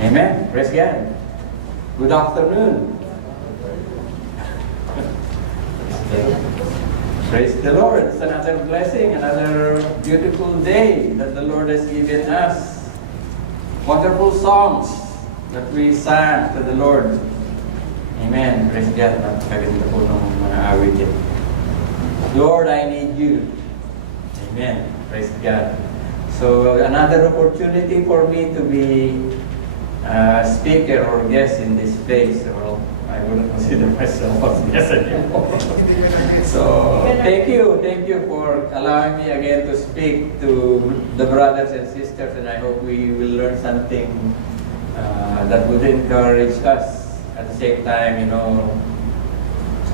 Amen. Praise God. Good afternoon. Praise the Lord. It's another blessing, another beautiful day that the Lord has given us. Wonderful songs that we sang to the Lord. Amen. Praise God. Napakaganda po ng mga awitin. Lord, I need you. Amen. Praise God. So, another opportunity for me to be speaker or guest in this place. Well, I wouldn't consider myself as guest anymore. So, thank you for allowing me again to speak to the brothers and sisters, and I hope we will learn something that would encourage us. At the same time,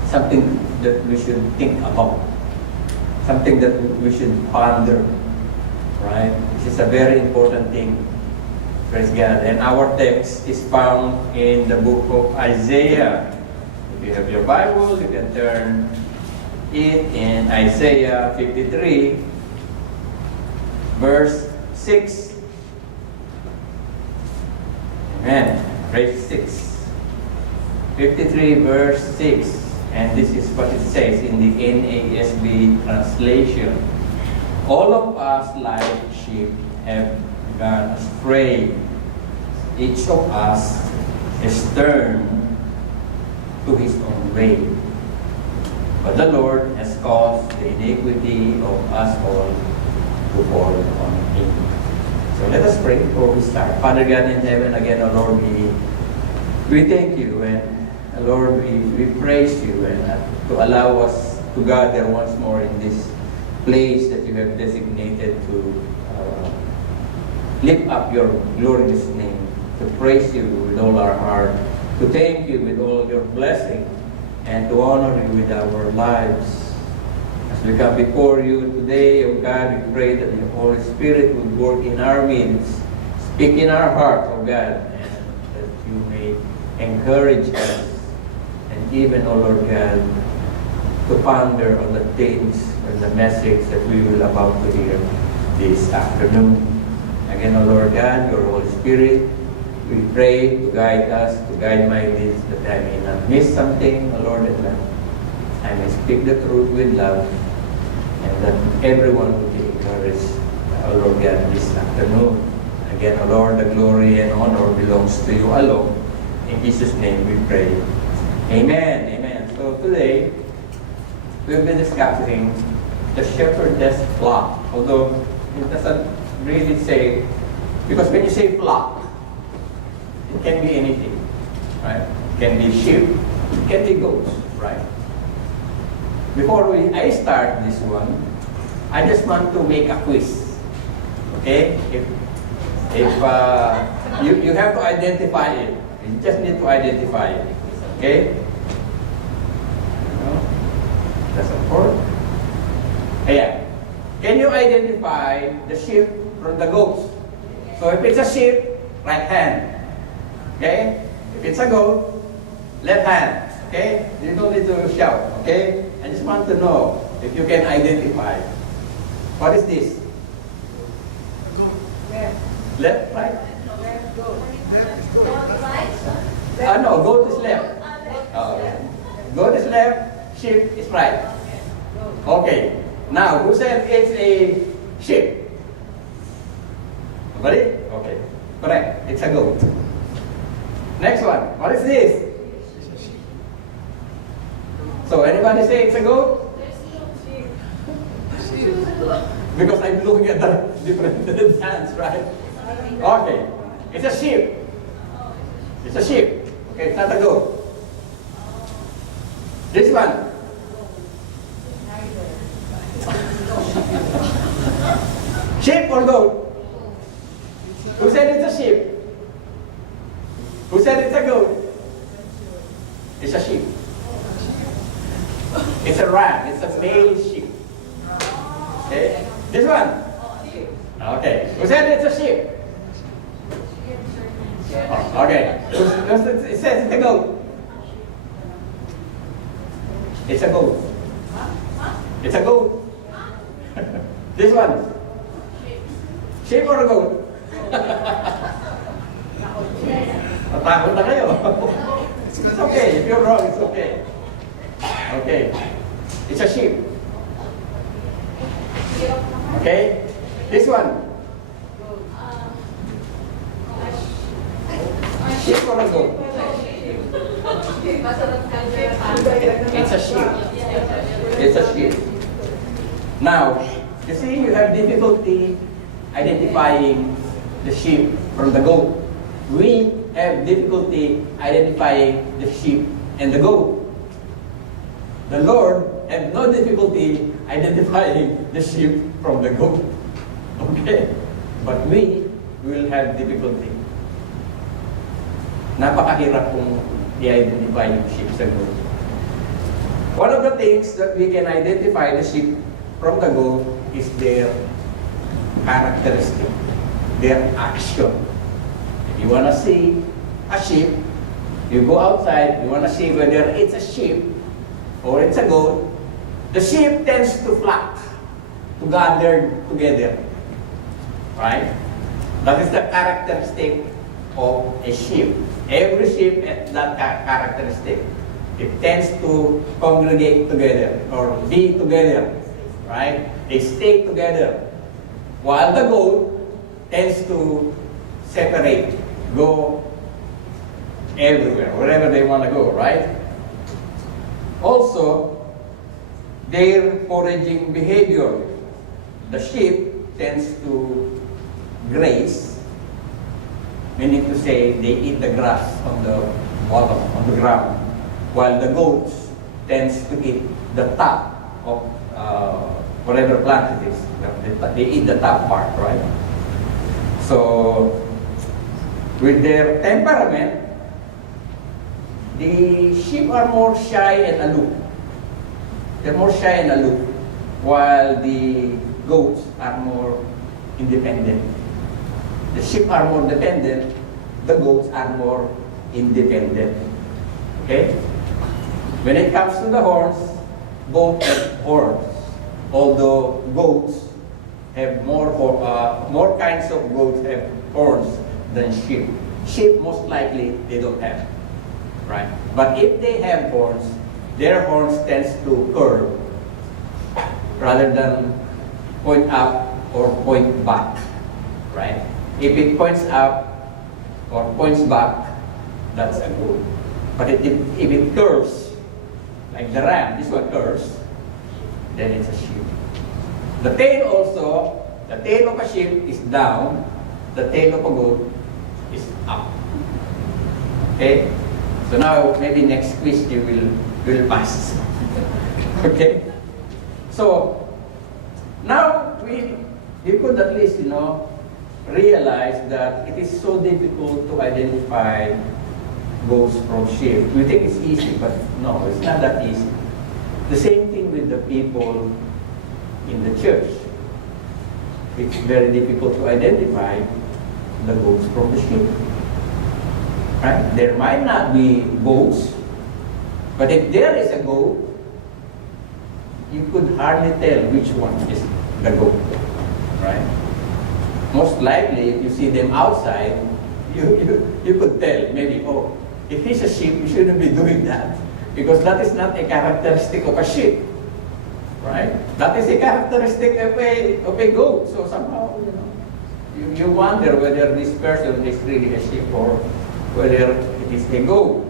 something that we should think about, something that we should ponder, right? This is a very important thing. Praise God. And our text is found in the book of Isaiah. If you have your Bible, you can turn it in Isaiah 53, verse 6. Amen. Verse 6. 53, verse 6. And this is what it says in the NASB translation. All of us like sheep have gone astray. Each of us is turned to his own way. But the Lord has caused the iniquity of us all to fall on him. So let us pray before we start. Father God in heaven, again, O Lord, we thank you, and Lord, we praise you, and to allow us to gather once more in this place that you have designated to lift up your glorious name, to praise you with all our heart, to thank you with all your blessing, and to honor you with our lives. As we come before you today, O God, we pray that the Holy Spirit would work in our midst, speak in our heart, O God, and that you may encourage us, and even, O Lord God, to ponder on the things and the message that we will about to hear this afternoon. Again, O Lord God, your Holy Spirit, we pray to guide us, to guide my lips, that I may not miss something, O Lord, and that I may speak the truth with love, and that everyone will be encouraged, O Lord God, this afternoon. Again, O Lord, the glory and honor belongs to you alone. In Jesus' name we pray. Amen. Amen. So today, we'll be discussing the shepherdess flock. Although it doesn't really say, because when you say flock, it can be anything, right? It can be sheep, it can be goats, right? Before I start this one, I just want to make a quiz. Okay? If you have to identify it, you just need to identify it. Okay? That's important. Yeah. Can you identify the sheep from the goats? So if it's a sheep, right hand. Okay? If it's a goat, left hand. Okay? You don't need to shout. Okay? I just want to know if you can identify. What is this? Left. Left, right? Left, goat. No, goat is left. Goat is left, sheep is right. Okay. Now, who said it's a sheep? Nobody? Okay. Correct. It's a goat. Next one. What is this? So, anybody say it's a goat? Because I'm looking at the different hands, right? Okay. It's a sheep. It's a sheep. Okay, it's not a goat. This one. Sheep or goat? Who said it's a sheep? Who said it's a goat? It's a sheep. It's a ram. It's a male sheep. Okay. This one. Okay. Who said it's a sheep? Oh, okay. It says it's a goat. It's a goat. It's a goat. This one. Sheep or a goat? Natakot na kayo. It's okay. If you're wrong, it's okay. Okay. It's a sheep. Okay? This one. Sheep or a goat? It's a sheep. It's a sheep. Now, you see, you have difficulty identifying the sheep from the goat. We have difficulty identifying the sheep and the goat. The Lord have no difficulty identifying the sheep from the goat. Okay? But we will have difficulty. Napakahirap kung i-identify yung sheep sa goat. One of the things that we can identify the sheep from the goat is their characteristic, their action. If you want to see a sheep, you go outside, you want to see whether it's a sheep or it's a goat. The sheep tends to flock, to gather together. Right? That is the characteristic of a sheep. Every sheep has that characteristic. It tends to congregate together or be together. Right? They stay together. While the goat tends to separate, go everywhere, wherever they want to go, right? Also, their foraging behavior. The sheep tends to graze, meaning to say they eat the grass on the bottom, on the ground, while the goats tends to eat the top of whatever plant it is. They eat the top part, right? So, with their temperament, the sheep are more shy and aloof. They're more shy and aloof, while the goats are more independent. The sheep are more dependent, the goats are more independent. Okay? When it comes to the horns, both have horns. Although goats have more kinds of goats have horns than sheep. Sheep most likely they don't have, right? But if they have horns, their horns tends to curve rather than point up or point back, right? If it points up or points back, that's a goat. But if it curves, like the ram, this one curves, then it's a sheep. The tail also, the tail of a sheep is down, the tail of a goat is up. Okay? So now, maybe next quiz you will pass. Okay? So, now we could at least, realize that it is so difficult to identify goats from sheep. We think it's easy, but no, it's not that easy. The same thing with the people in the church. It's very difficult to identify the goats from the sheep. Right? There might not be goats, but if there is a goat, you could hardly tell which one is the goat. Right? Most likely, if you see them outside, you could tell, maybe, oh, if he's a sheep, you shouldn't be doing that. Because that is not a characteristic of a sheep. Right? That is a characteristic of a goat. So somehow, you wonder whether this person is really a sheep or whether it is a goat.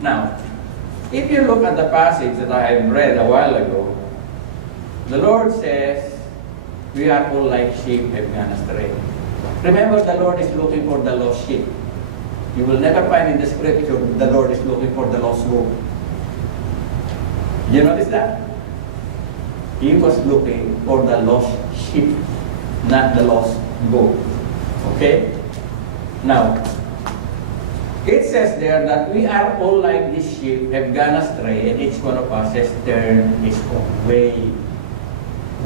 Now, if you look at the passage that I have read a while ago, the Lord says, we are all like sheep have gone astray. Remember, the Lord is looking for the lost sheep. You will never find in the scripture the Lord is looking for the lost goat. You notice that? He was looking for the lost sheep, not the lost goat. Okay? Now, it says there that we are all like this sheep, have gone astray, and each one of us has turned his own way.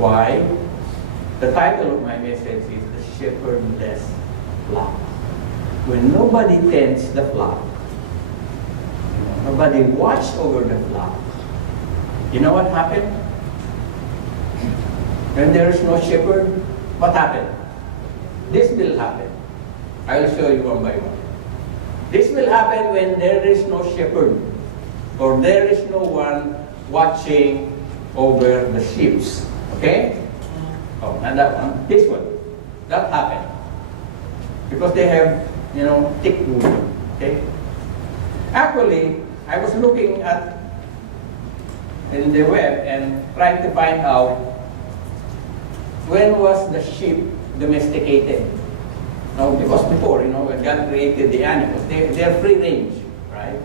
Why? The title of my message is The Shepherdless Flock. When nobody tends the flock, nobody watches over the flock, you know what happened? When there is no shepherd, what happened? This will happen. I will show you one by one. This will happen when there is no shepherd or there is no one watching over the sheep. Okay? Oh, not that one. This one. That happened. Because they have, thick wool. Okay? Actually, I was looking at in the web and trying to find out when was the sheep domesticated. No, because before, when God created the animals, they're free range, right?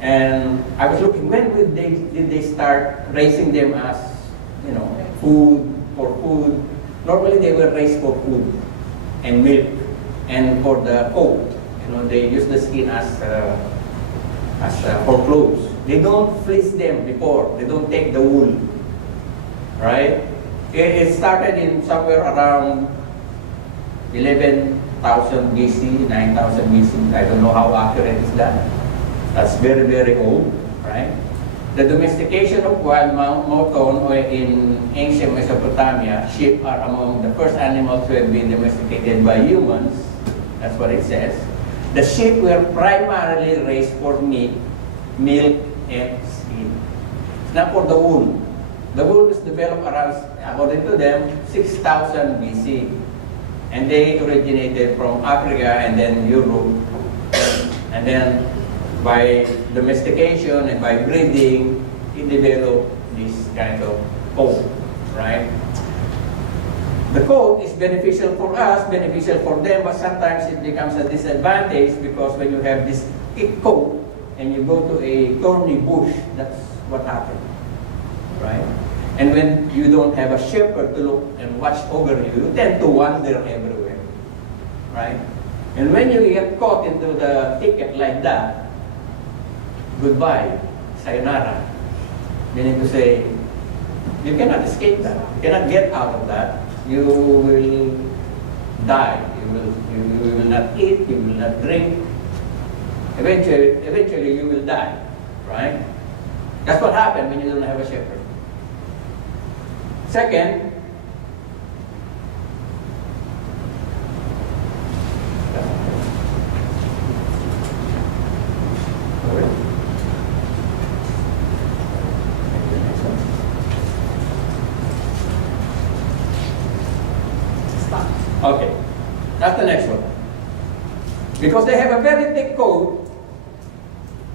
And I was looking, when did they start raising them as, food, for food? Normally they were raised for food and milk and for the coat. They use the skin as for clothes. They don't fleece them before. They don't take the wool, right? It started in somewhere around 11,000 BC, 9,000 BC. I don't know how accurate is that. That's very, very old, right? The domestication of wild mouton in ancient Mesopotamia, sheep are among the first animals to have been domesticated by humans. That's what it says. The sheep were primarily raised for meat, milk, and skin. It's not for the wool. The wool was developed around, according to them, 6,000 BC. And they originated from Africa and then Europe. And then by domestication and by breeding, it developed this kind of coat, right? The coat is beneficial for us, beneficial for them, but sometimes it becomes a disadvantage because when you have this thick coat and you go to a thorny bush, that's what happens, right? And when you don't have a shepherd to look and watch over you, you tend to wander everywhere, right? And when you get caught into the thicket like that, goodbye, sayonara. Meaning to say, you cannot escape that. You cannot get out of that. You will die. You will not eat. You will not drink. Eventually, you will die, right? That's what happens when you don't have a shepherd. Second, okay, that's the next one. Because they have a very thick coat,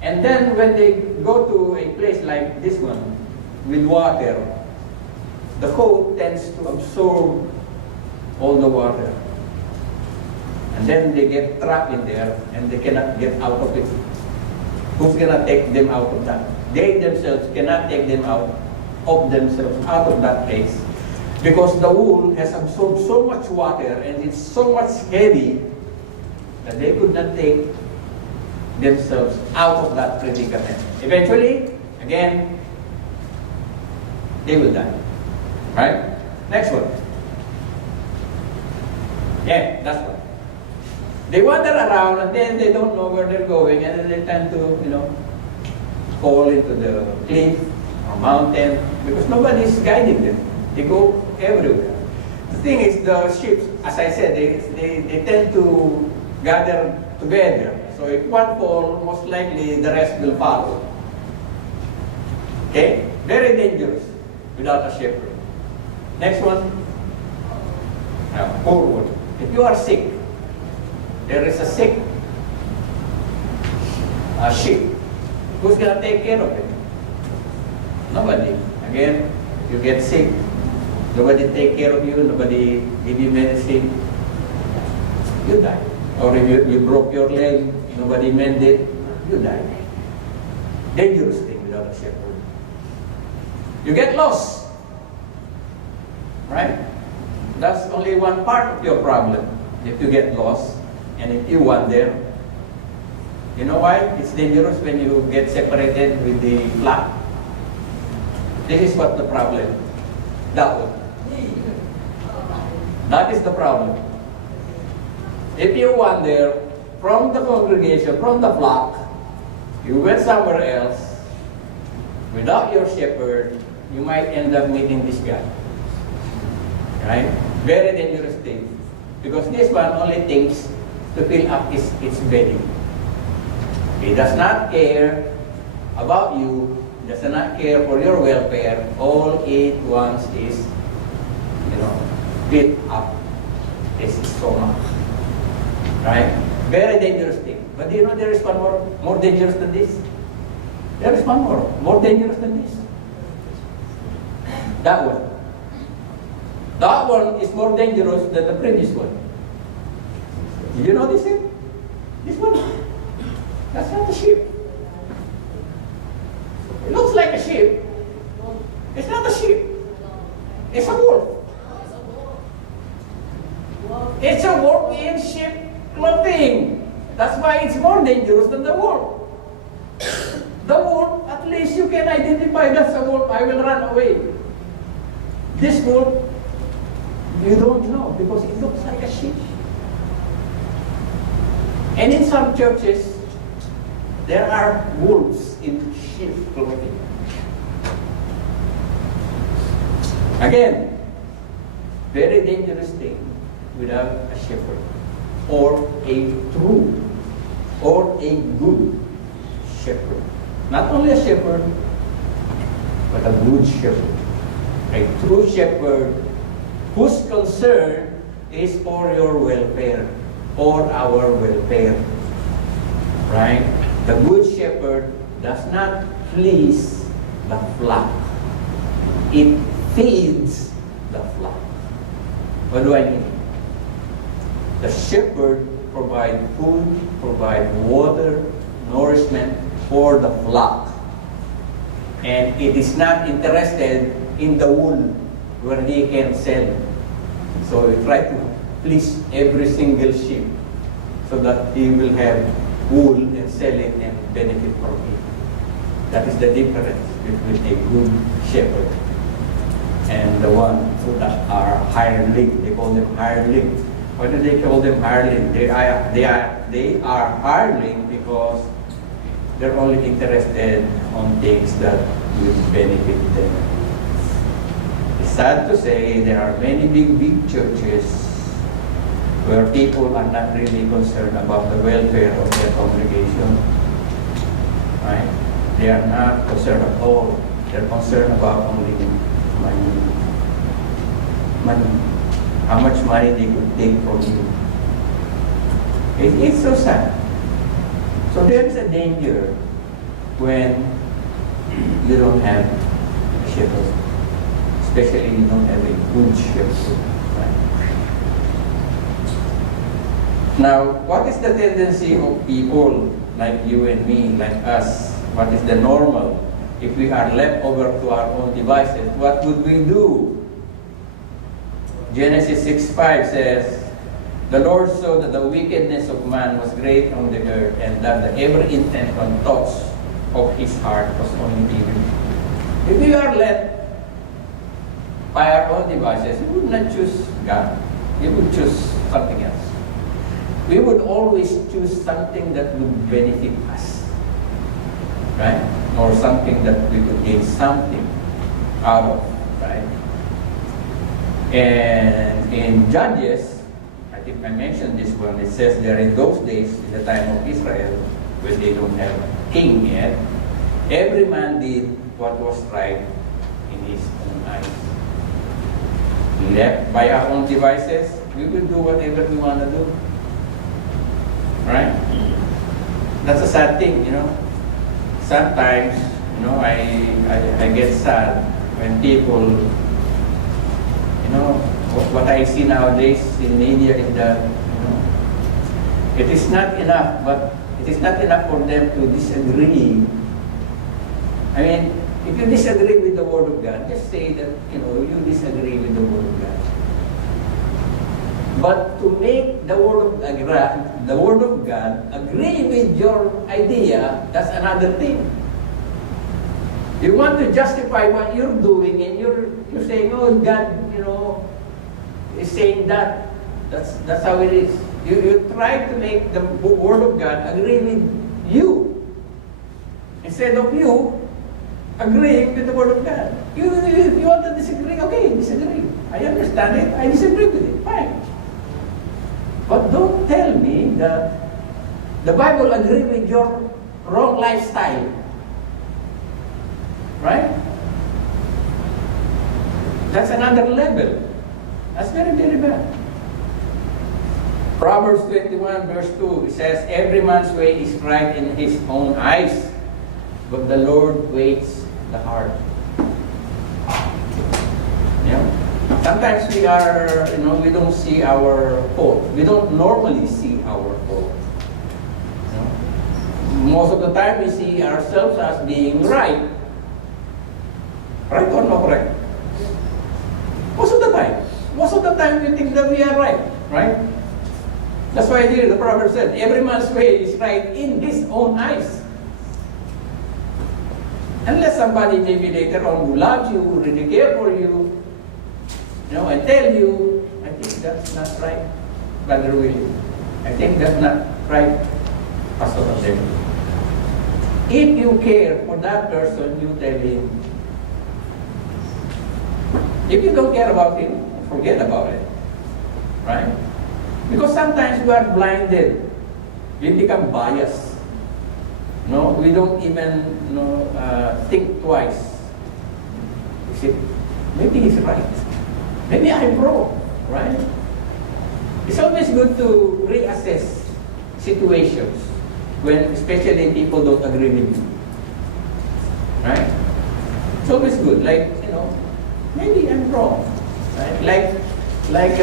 and then when they go to a place like this one with water, the coat tends to absorb all the water. And then they get trapped in there and they cannot get out of it. Who's gonna take them out of that? They themselves cannot take them out of that place. Because the wool has absorbed so much water and it's so much heavy that they could not take themselves out of that predicament. Eventually, again, they will die. Right? Next one. Yeah, that's one. They wander around and then they don't know where they're going and then they tend to, fall into the cliff or mountain because nobody's guiding them. They go everywhere. The thing is, the sheep, as I said, they tend to gather together. So if one falls, most likely the rest will follow. Okay? Very dangerous without a shepherd. Next one. Poor one. If you are sick, there is a sick sheep. Who's going to take care of it? Nobody. Again, you get sick. Nobody take care of you. Nobody give you medicine. You die. Or if you broke your leg, nobody mend it, you die. Dangerous thing without a shepherd. You get lost. Right? That's only one part of your problem. If you get lost and if you wander, you know why? It's dangerous when you get separated with the flock. This is what the problem. That one. That is the problem. If you wander from the congregation, from the flock, you went somewhere else, without your shepherd, you might end up meeting this guy. Right? Very dangerous thing. Because this one only thinks to fill up its belly. He does not care about you. He does not care for your welfare. All it wants is, beat up his stomach. Right? Very dangerous thing. But do you know there is one more dangerous than this? There is one more dangerous than this. That one. That one is more dangerous than the previous one. Did you notice it? This one. That's not a sheep. It looks like a sheep. It's not a sheep. It's a wolf. It's a wolf in sheep clothing. That's why it's more dangerous than the wolf. The wolf, at least you can identify that's a wolf. I will run away. This wolf, you don't know because it looks like a sheep. And in some churches, there are wolves in sheep clothing. Again, very dangerous thing without a shepherd or a true or a good shepherd. Not only a shepherd, but a good shepherd. A true shepherd whose concern is for your welfare, for our welfare. Right? The good shepherd does not fleece the flock. It feeds the flock. What do I mean? The shepherd provides food, provides water, nourishment for the flock. And it is not interested in the wool where he can sell. So he tries to fleece every single sheep so that he will have wool and sell it and benefit from it. That is the difference between a good shepherd and the one who are hireling. They call them hireling. Why do they call them hireling? They are hireling because they're only interested on things that will benefit them. It's sad to say there are many big churches where people are not really concerned about the welfare of their congregation. Right? They are not concerned at all. They're concerned about only money. How much money they could take from you. It's so sad. So there is a danger when you don't have a shepherd. Especially you don't have a good shepherd. Right? Now, what is the tendency of people like you and me, like us? What is the normal? If we are left over to our own devices, what would we do? Genesis 6:5 says, "The Lord saw that the wickedness of man was great on the earth, and that the every intent and thoughts of his heart was only evil." If we are led by our own devices, we would not choose God. We would choose something else. We would always choose something that would benefit us, right? Or something that we could gain something out of, right? And in Judges, I think I mentioned this one, it says there in those days, in the time of Israel, when they don't have a king yet, every man did what was right in his own eyes. Left by our own devices, we will do whatever we want to do. Right? That's a sad thing, Sometimes, I get sad when people, what I see nowadays in media is that, it is not enough, but it is not enough for them to disagree. I mean, if you disagree with the Word of God, just say that, you disagree with the Word of God. But to make the Word of God agree with your idea, that's another thing. You want to justify what you're doing, and you're saying, "Oh, God, is saying that." That's how it is. You try to make the Word of God agree with you, instead of you agreeing with the Word of God. If you want to disagree, okay, disagree. I understand it. I disagree with it. Fine. But don't tell me that the Bible agree with your wrong lifestyle. Right? That's another level. That's very, very bad. Proverbs 21 verse 2, it says, every man's way is right in his own eyes, but the Lord weighs the heart. Yeah. Sometimes we are, we don't see our fault. We don't normally see our fault. Most of the time we see ourselves as being right. Right or not correct? Most of the time. Most of the time we think that we are right. Right? That's why here the proverb said, every man's way is right in his own eyes. Unless somebody maybe later on who loves you, who really care for you, and tell you, I think that's not right, Brother Willie. I think that's not right, Pastor Jose. If you care for that person, you tell him. If you don't care about him, forget about it. Right? Because sometimes we are blinded. We become biased. We don't even think twice. You see, maybe he's right. Maybe I'm wrong. Right? It's always good to reassess situations when especially people don't agree with you. Right? It's always good. Like, maybe I'm wrong. Right? Like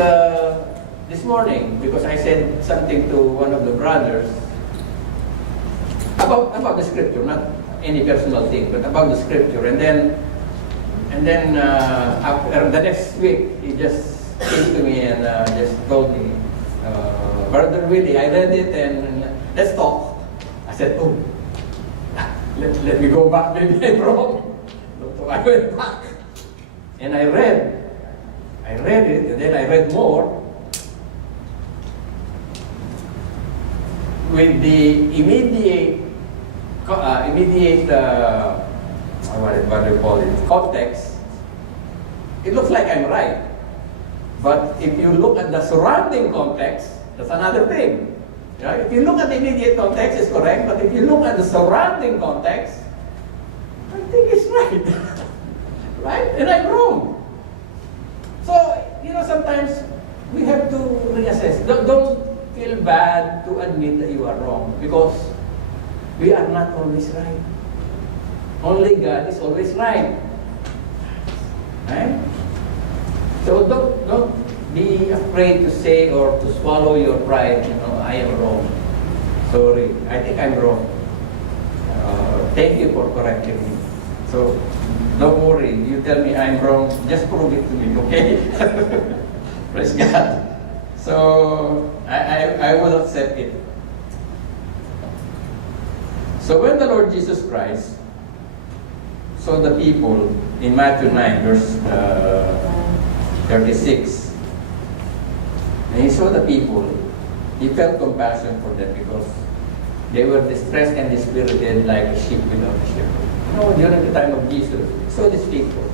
this morning, because I said something to one of the brothers about the scripture, not any personal thing, but about the scripture. And then after the next week, he just came to me and just told me, Brother Willie, I read it and let's talk. I said, oh, let me go back, maybe I'm wrong. So I went back and I read it, and then I read more. With the immediate what do you call it, context, it looks like I'm right. But if you look at the surrounding context, that's another thing. If you look at the immediate context, it's correct. But if you look at the surrounding context, I think it's right. Right? And I'm wrong. So, sometimes we have to reassess. Don't feel bad to admit that you are wrong, because we are not always right. Only God is always right. Right? So don't be afraid to say or to swallow your pride, I am wrong. Sorry, I think I'm wrong. Thank you for correcting me. So don't worry, you tell me I'm wrong, just prove it to me, okay? Praise God. So I will accept it. So when the Lord Jesus Christ saw the people in Matthew 9 verse 36, and he saw the people, he felt compassion for them because they were distressed and dispirited like a sheep without a shepherd. During the time of Jesus, he saw these people.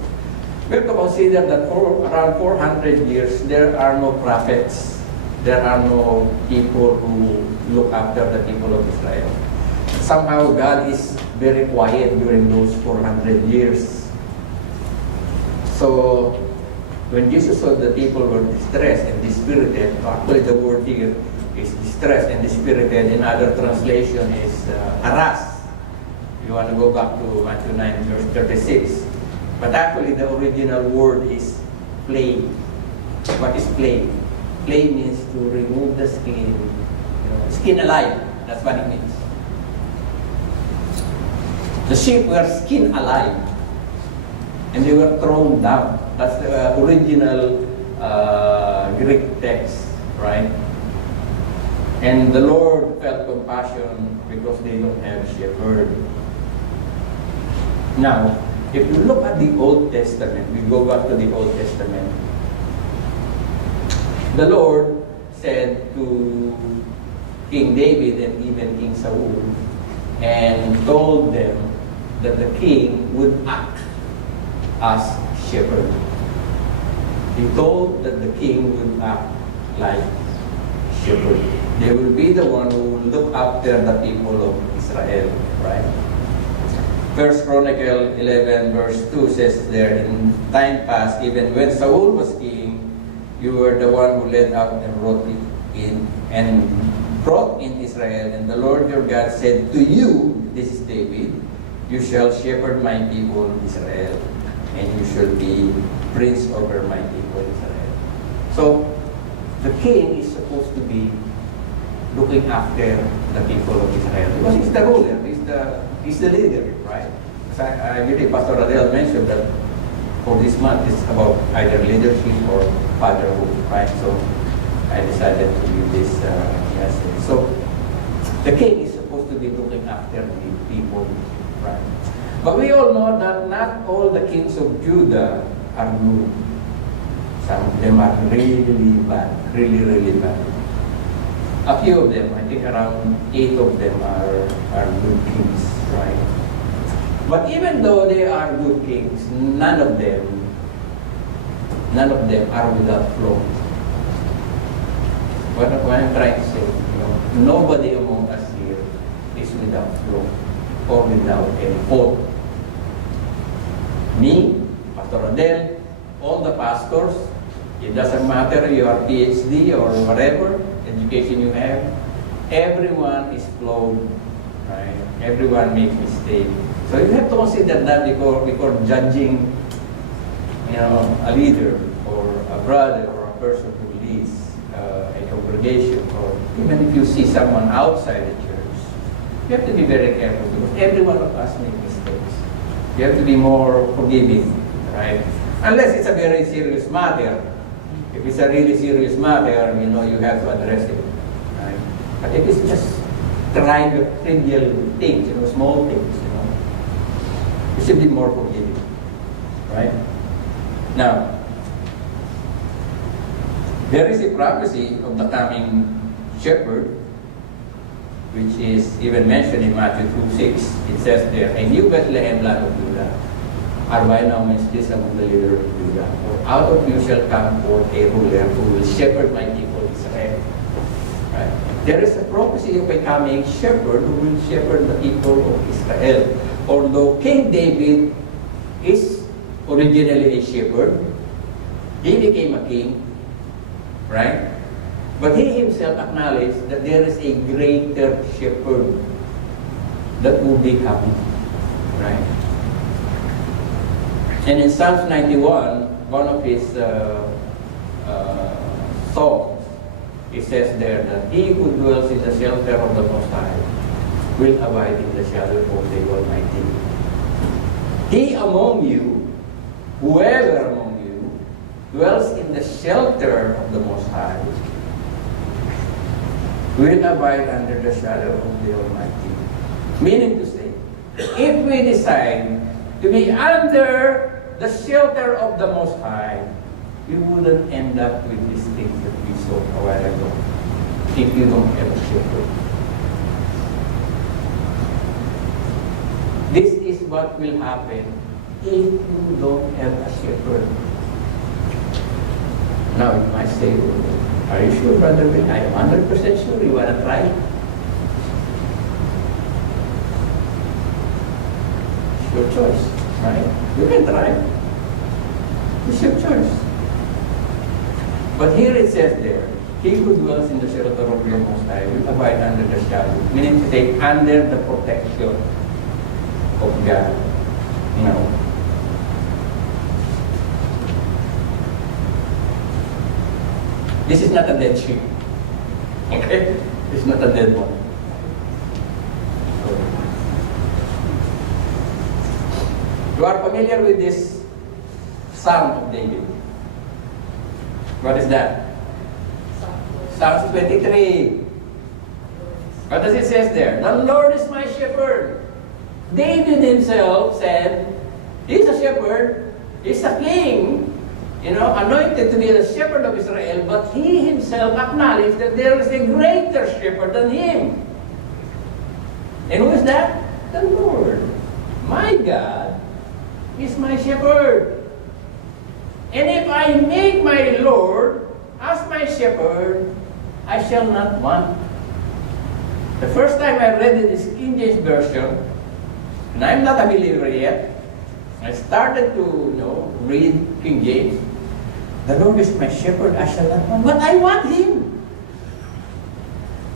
We have to consider that for around 400 years, there are no prophets. There are no people who look after the people of Israel. Somehow God is very quiet during those 400 years. So when Jesus saw the people were distressed and dispirited, actually the word here is distressed and dispirited. In other translation is harassed. You want to go back to Matthew 9 verse 36. But actually the original word is plague. What is plague? Plague means to remove the skin. Skin alive. That's what it means. The sheep were skin alive. And they were thrown down. That's the original Greek text, right? And the Lord felt compassion because they don't have shepherd. Now, if you look at the Old Testament, we go back to the Old Testament. The Lord said to King David and even King Saul, and told them that the king would act as shepherd. He told that the king would act like shepherd. They will be the one who will look after the people of Israel. Israel, right? First Chronicle 11 verse 2 says there, in time past, even when Saul was king, you were the one who led out and brought in Israel, and the Lord your God said to you, this is David, you shall shepherd my people Israel, and you shall be prince over my people Israel. So, the king is supposed to be looking after the people of Israel. Because he's the ruler, he's the leader, right? I believe Pastor Adel mentioned that for this month it's about either leadership or fatherhood, right? So I decided to use this message. So the king is supposed to be looking after the people, right? But we all know that not all the kings of Judah are good. Some of them are really bad, really bad. A few of them, I think around 8 of them are good kings, right? But even though they are good kings, none of them are without flaw. What I'm trying to say, nobody among us here is without flaw or without any fault. Me, Pastor Adel, all the pastors, it doesn't matter your PhD or whatever education you have, everyone is flawed, right? Everyone makes mistakes. So you have to consider that before judging, a leader or a brother or a person who leads a congregation, or even if you see someone outside the church, you have to be very careful because every one of us makes mistakes. You have to be more forgiving, right? Unless it's a very serious matter. If it's a really serious matter, you have to address it, right? But if it's just trivial things, small things, you should be more forgiving, right? Now, there is a prophecy of the coming shepherd, which is even mentioned in Matthew 2:6. It says there, "And you, Bethlehem, land of Judah, are by no means least among the leaders of Judah. For out of you shall come forth a ruler who will shepherd my people Israel." Right? There is a prophecy of a coming shepherd who will shepherd the people of Israel. Although King David is originally a shepherd, he became a king, right? But he himself acknowledged that there is a greater shepherd that will be coming, right? And in Psalms 91, one of his songs, it says there that he who dwells in the shelter of the Most High will abide in the shadow of the Almighty. He among you, whoever among you, dwells in the shelter of the Most High will abide under the shadow of the Almighty. Meaning to say, if we decide to be under the shelter of the Most High, you wouldn't end up with these things that we saw a while ago if you don't have a shepherd. This is what will happen if you don't have a shepherd. Now you might say, are you sure, Brother Bill? I am 100% sure. You want to try? It's your choice, right? You can try. It's your choice. But here it says there, he who dwells in the shelter of the Most High will abide under the shadow, meaning to say, under the protection of God. This is not a dead sheep. Okay? It's not a dead one. You are familiar with this Psalm of David. What is that? Psalms 23. What does it say there? The Lord is my shepherd. David himself said, he's a shepherd, he's a king, anointed to be the shepherd of Israel, but he himself acknowledged that there is a greater shepherd than him. And who is that? The Lord. My God is my shepherd. And if I make my Lord as my shepherd, I shall not want. The first time I read in this King James Version, and I'm not a believer yet, I started to, read King James. The Lord is my shepherd, I shall not want. But I want Him.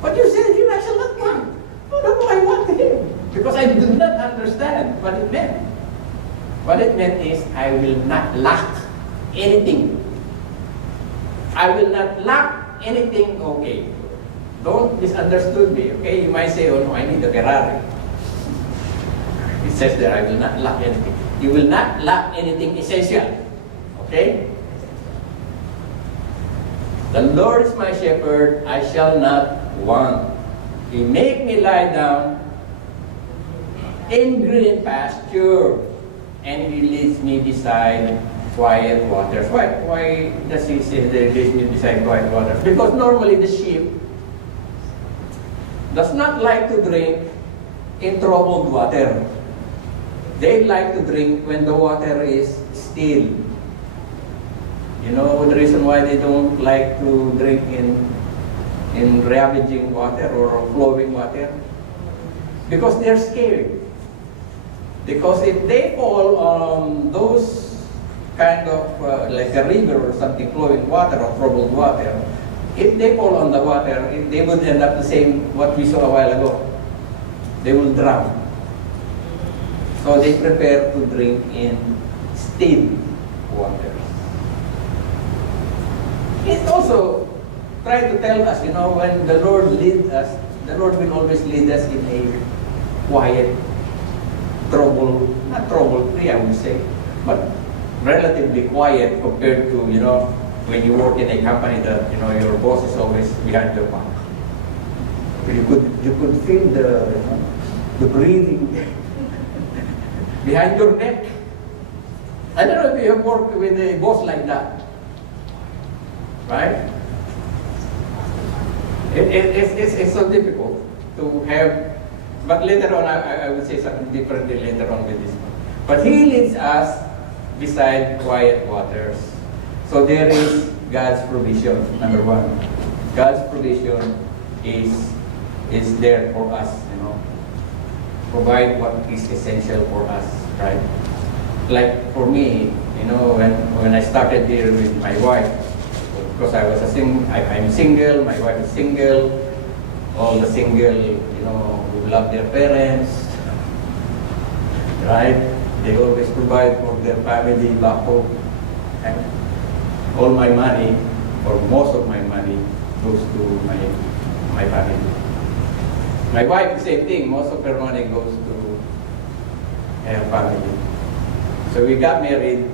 But you said Him, I shall not want. No, I want Him. Because I do not understand what it meant. What it meant is, I will not lack anything. I will not lack anything, okay. Don't misunderstood me, okay? You might say, oh no, I need a Ferrari. It says there, I will not lack anything. You will not lack anything essential. Okay? The Lord is my shepherd, I shall not want. He make me lie down in green pasture, and He leads me beside quiet waters. Why does He say that He leads me beside quiet waters? Because normally the sheep does not like to drink in troubled water. They like to drink when the water is still. You know the reason why they don't like to drink in ravaging water or flowing water? Because they're scared. Because if they fall on those kind of like a river or something flowing water or troubled water, if they fall on the water, they would end up the same what we saw a while ago. They will drown. So they prepare to drink in still water. It also try to tell us, when the Lord leads us, the Lord will always lead us in a quiet, not trouble-free, I would say, but relatively quiet compared to, when you work in a company that, your boss is always behind your back. You could feel the breathing behind your neck. I don't know if you have worked with a boss like that. Right? It's so difficult to have, but later on I would say something differently later on with this one. But He leads us beside quiet waters. So there is God's provision, number one. God's provision is there for us, provide what is essential for us, right? Like for me, when I started here with my wife, because I'm single, my wife is single, all the single, who love their parents, right? They always provide for their family back home. And all my money, or most of my money, goes to my family. My wife, the same thing, most of her money goes to her family. So we got married,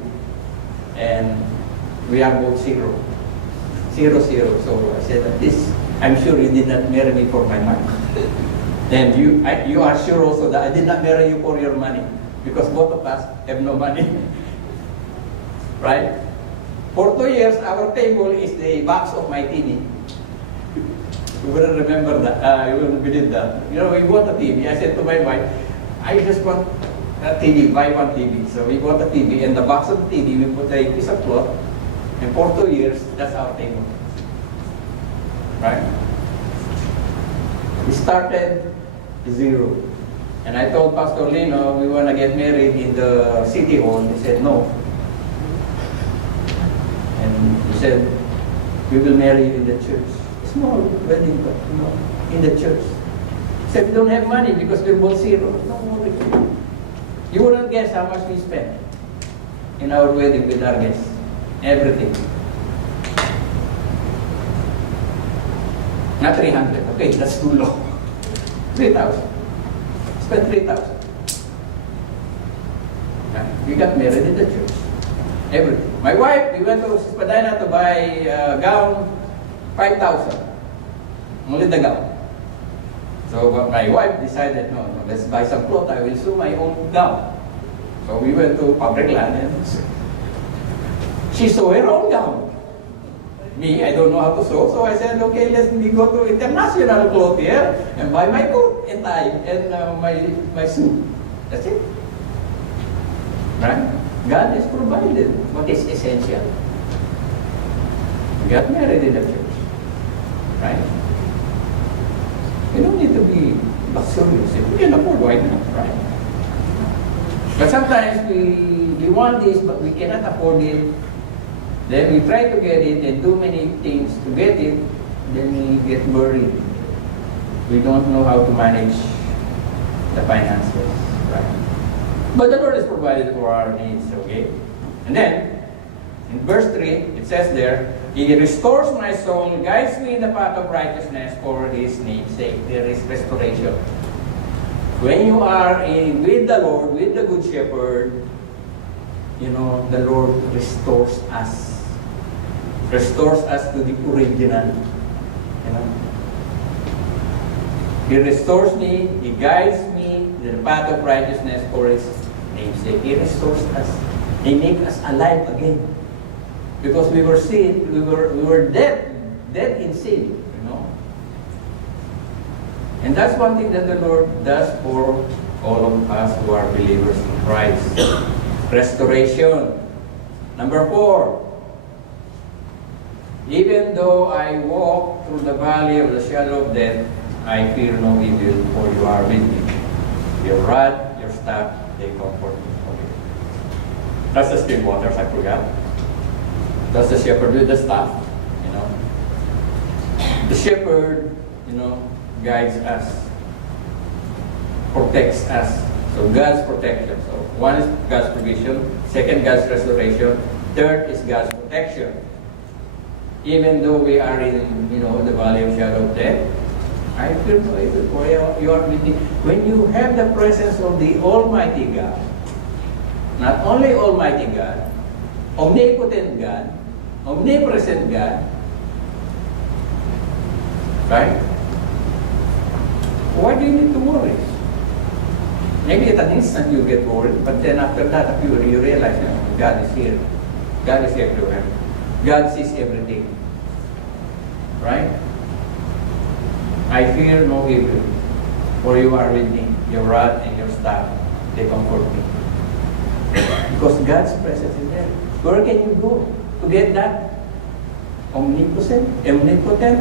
and we are both zero. So I said, I'm sure you did not marry me for my money. And you are sure also that I did not marry you for your money, because both of us have no money. Right? For 2 years, our table is the box of my TV. You wouldn't remember that. You wouldn't believe that. We bought a TV. I said to my wife, I just want a TV, buy one TV. So we bought a TV, and the box of the TV, we put a piece of cloth, and for 2 years, that's our table. Right? We started zero. And I told Pastor Lino, we want to get married in the city hall. He said, no. And he said, we will marry you in the church. Small wedding, but in the church. He said, we don't have money because we're both zero. No worry. You wouldn't guess how much we spent in our wedding with our guests. Everything. Not 300. Okay, that's too low. 3,000. Spent 3,000. We got married in the church. Everything. My wife, we went to Spadina to buy a gown, 5,000. Only the gown. So my wife decided, no, let's buy some clothes. I will sew my own gown. So we went to Fabricland and she sewed her own gown. Me, I don't know how to sew, so I said, okay, let me go to international clothes here and buy my coat and tie and my suit. That's it. Right? God has provided what is essential. We got married in the church. Right? You don't need to be luxurious. If we can afford, why not, right? But sometimes we want this, but we cannot afford it. Then we try to get it and do many things to get it. Then we get worried. We don't know how to manage the finances, right? But the Lord has provided for our needs, okay? And then, in verse 3, it says there, He restores my soul, guides me in the path of righteousness for His name's sake. There is restoration. When you are with the Lord, with the Good Shepherd, the Lord restores us. Restores us to the original. He restores me, He guides me in the path of righteousness for His name's sake. He restores us. He makes us alive again. Because we were sin, we were dead in sin, And that's one thing that the Lord does for all of us who are believers in Christ. Restoration. Number 4. Even though I walk through the valley of the shadow of death, I fear no evil, for you are with me. Your rod, your staff, they comfort me. Okay. That's the still waters, I forgot. That's the shepherd with the staff, The shepherd, guides us, protects us. So God's protection. So one is God's provision, second God's restoration, third is God's protection. Even though we are in, the valley of shadow of death, I feel no evil, for you are with me. When you have the presence of the Almighty God, not only Almighty God, omnipotent God, omnipresent God, right? Why do you need to worry? Maybe at an instant you get worried, but then after that you realize, God is here. God is everywhere. God sees everything. Right? I fear no evil, for you are with me. Your rod and your staff, they comfort me. Because God's presence is there. Where can you go to get that? Omnipotent,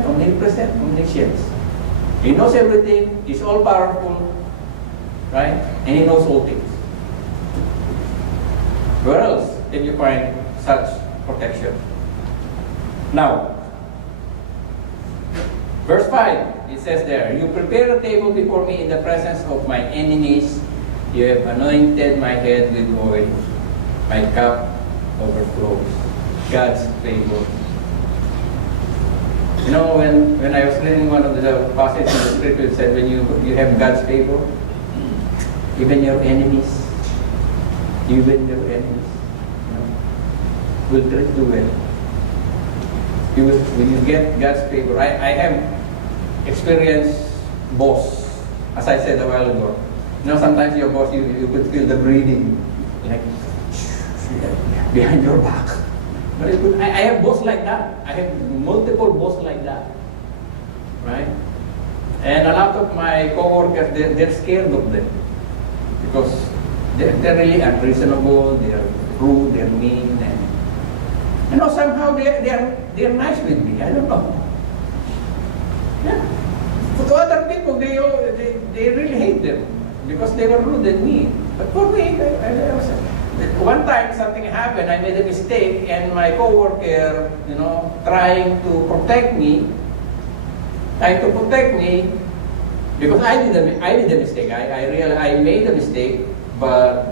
omnipresent, omniscience. He knows everything. He's all powerful, right? And He knows all things. Where else can you find such protection? Now, verse 5, it says there, You prepare a table before me in the presence of my enemies. You have anointed my head with oil. My cup overflows. God's favor. When I was reading one of the passages in the scripture, it said, when you have God's favor, even your enemies, will treat you well. When you get God's favor, I have experienced boss, as I said a while ago. Sometimes your boss, you could feel the breathing, like behind your back. But I have boss like that. I have multiple boss like that, right? And a lot of my co-workers, they're scared of them because they're really unreasonable. They're rude. They're mean, and somehow they're nice with me. I don't know. Yeah. But to other people, they really hate them because they were rude and mean. But for me, I was. One time something happened, I made a mistake, and my coworker, trying to protect me, because I did a mistake. I realized I made a mistake, but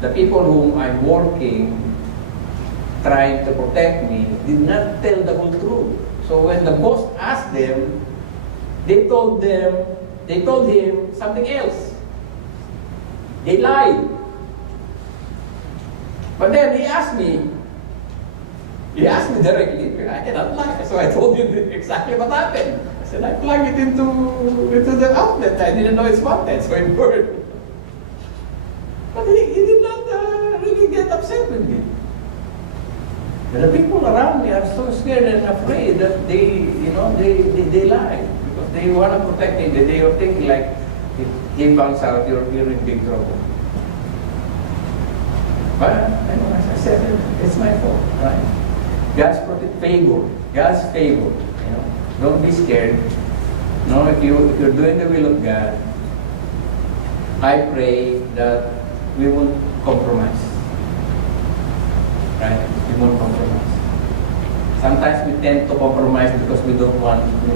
the people whom I'm working, trying to protect me, did not tell the whole truth. So when the boss asked them, they told him something else. They lied. But then he asked me directly, I cannot lie. So I told him exactly what happened. I said, I plugged it into the outlet. I didn't know it's mounted, so it burned. But he did not really get upset with me. But the people around me are so scared and afraid that they lie. Because they want to protect me. They are thinking like, if he finds out, you're in big trouble. But as I said, it's my fault, right? God's favor. Don't be scared. No, if you're doing the will of God, I pray that we won't compromise. Right? We won't compromise. Sometimes we tend to compromise because we don't want, we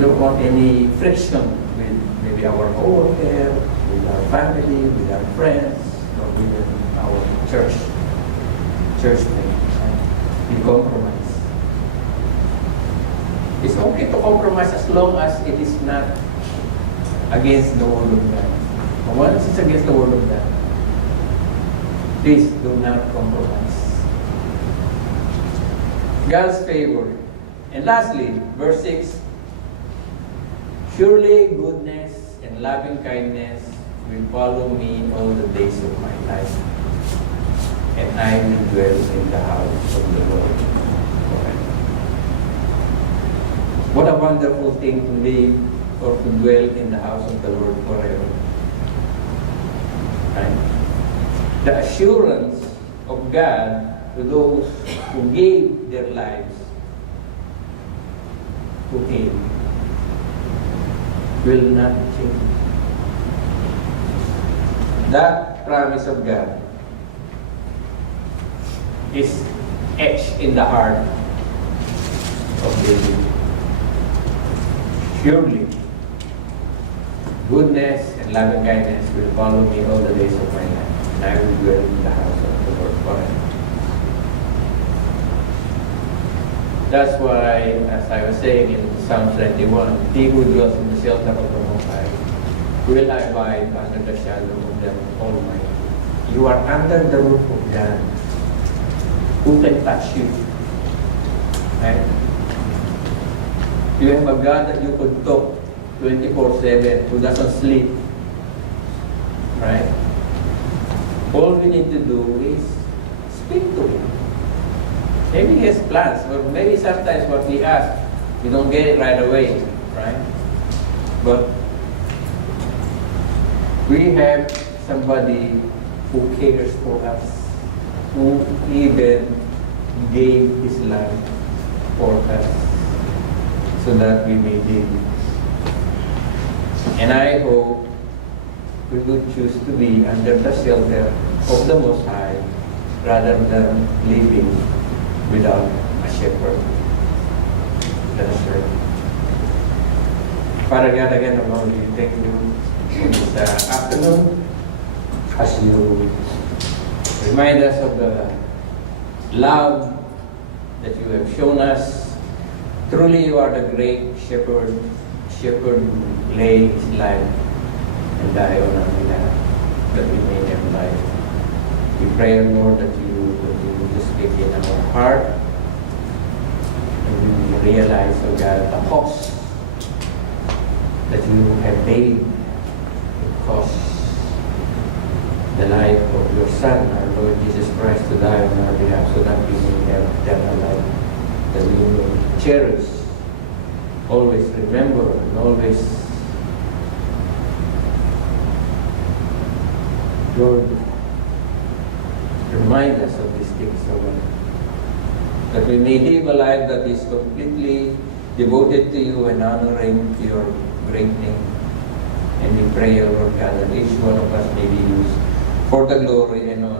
don't want any friction with maybe our coworker, with our family, with our friends, or with our churchmates. Right? We compromise. It's okay to compromise as long as it is not against the word of God. But once it's against the word of God, please do not compromise. God's favor. And lastly, verse 6, surely goodness and loving kindness will follow me all the days of my life, and I will dwell in the house of the Lord forever. What a wonderful thing to live or to dwell in the house of the Lord forever. Right? The assurance of God to those who gave their lives to Him will not change. That promise of God is etched in the heart of David. Surely, goodness and loving kindness will follow me all the days of my life, and I will dwell in the house of the Lord forever. That's why, as I was saying in Psalm 21, he who dwells in the shelter of the Most High will abide under the shadow of the Almighty. You are under the roof of God. Who can touch you? Right? You have a God that you could talk 24/7, who doesn't sleep. Right? All we need to do is speak to Him. Maybe He has plans, or maybe sometimes what we ask, we don't get it right away. Right? But we have somebody who cares for us, who even gave His life for us, so that we may live. And I hope we would choose to be under the shelter of the Most High rather than living without a shepherd. Let us pray. Father God, again, Lord, we thank you for this afternoon as you remind us of the love that you have shown us. Truly, you are the great shepherd who laid his life and died on our behalf, that we may have life. We pray, Lord, that you continue to speak in our heart, and we realize, oh God, the cost that you have paid to cost the life of your Son, our Lord Jesus Christ, to die on our behalf, so that we may have eternal life, that we will cherish, always remember, and always, Lord, remind us of these things, O Lord, that we may live a life that is completely devoted to you and honoring to your great name. And we pray, O Lord God, that each one of us may be used for the glory and honor